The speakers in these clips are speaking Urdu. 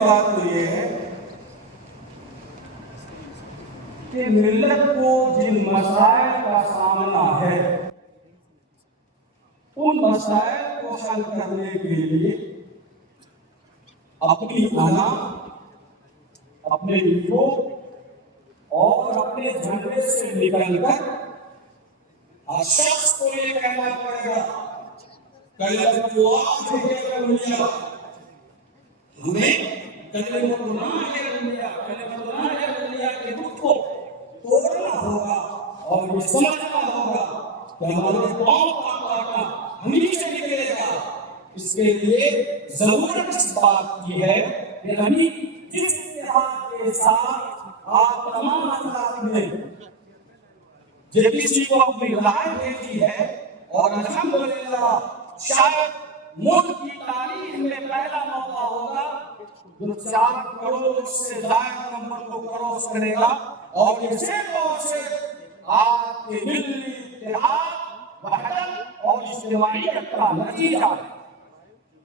بات تو یہ ہے کہ ملت کو جن مسائل کا سامنا ہے ان مسائل کو حل کرنے کے لیے اپنی انا، اپنے ایگو اور اپنے جھنڈے سے نکل کر ہر شخص کو یہ کہنا پڑے گا کلمۃ اللہ ہمیں کلمۃ اللہ کے دودھ کو توڑنا ہوگا اور یہ سمجھنا ہوگا کہ ہمارے پاؤں کا کاٹا ہمیشہ نکلے گا۔ اس کے لیے ضرورت اس بات کی ہے کہ ہمیں جس اتحاد کے ساتھ آپ تمام حضرات نے جب کسی کو اپنی رائے بھیجی ہے اور الحمدللہ شاید ملک کی تاریخ میں پہلا موقع ہوگا جو 4 کروڑ سے زائد نمبر کو کراس کرے گا اور اسی طور سے آپ کے ملی اتحاد، وحدت اور اجتماعیت کا نتیجہ ہے۔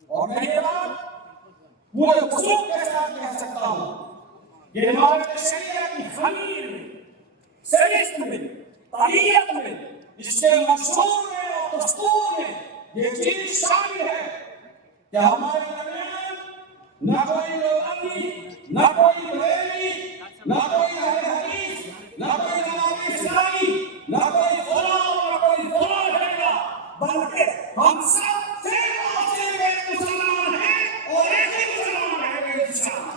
اور میں یہ بات پورے خصوص کے ساتھ کہہ سکتا ہوں کہ ہمارے شریعت کی خمیر میں، سرشت میں، تاریخ میں، اس کے منشور میں اور دستور میں یہ چیز شامل ہے کہ ہمارے درمیان نہ کوئی لوگی، نہ کوئی بریلی، نہ کوئی اہل حدیث، نہ کوئی جماعت اسلامی، نہ کوئی فلاں، نہ کوئی فلاں رہے گا، بلکہ ہم سب سے ایک مسلمان ہیں اور ایک ہی مسلمان رہے گا انشاءاللہ۔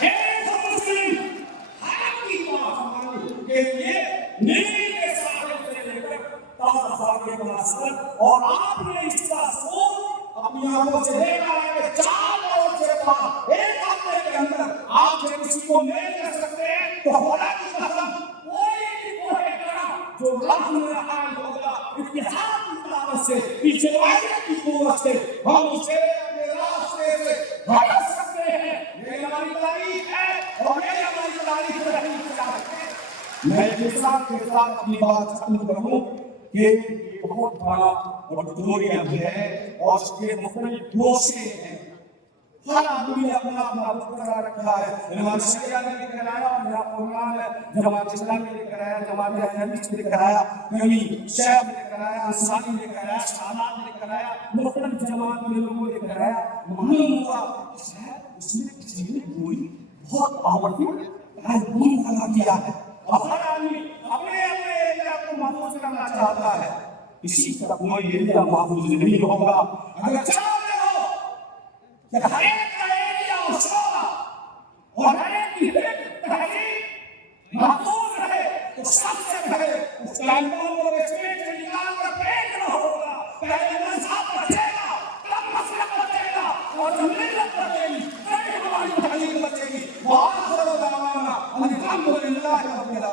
ایک مسلم ہر کی بات ہماری کے لیے نیلی کے ساحل سے لے کر تازہ کے مناسب، اور آپ نے اس کا سور اپنی آنکھوں سے دیکھا ہے کہ 4 کروڑ سے پار ایک ہفتے کے اندر آپ جب کسی کو میل کر سکتے ہیں تو خدا کی قسم کوئی بھی کوئی کرا جو راہ میں حال ہوگا اتحاد کی طاقت سے، اجتماعیت کی قوت سے ہم اسے اپنے راستے سے ہٹا سکتے ہیں۔ یہ ہماری تاریخ ہے اور یہ ہماری تاریخ رہی ہے۔ میں اس کے ساتھ اپنی بات ختم کروں کہ یہ بہت بڑا آڈیٹوریم ہے اور اس کے مختلف گوشے ہیں، ہر آدمی نے اپنا اپنا رخ کرا رکھا ہے۔ امام شیعہ نے لے کر آیا، میرا قرآن ہے، جماعت اسلامی نے لے کر آیا، جماعت احمدیہ نے لے کر آیا، کمی شیخ نے لے کر آیا، انصاری نے لے کر آیا، شہادات نے لے کر آیا، مختلف جماعت میں لوگوں لے کر آیا۔ معلوم ہوا اس میں کسی نے کوئی بہت پاورفل رول ادا کیا ہے۔ اب ہر آدمی اپنے اپنے ایریا کو محفوظ کرنا چاہتا ہے، کسی کا کوئی ایریا محفوظ نہیں ہوگا۔ اگر چاہتے ہو کہ ہر ایک کا ایریا اور شعبہ اور ہر ایک کی تحریک محفوظ رہے تو سب سے پہلے اس کانٹوں کو اسٹیٹ سے نکال کر پھینکنا ہوگا۔ پہلے مذہب بچے گا، تب مسلک بچے گا، اور جب ملت بچے گی تبھی ہماری تحریک بچے گی۔ وآخر دعوانا ان الحمد للہ رب العالمین۔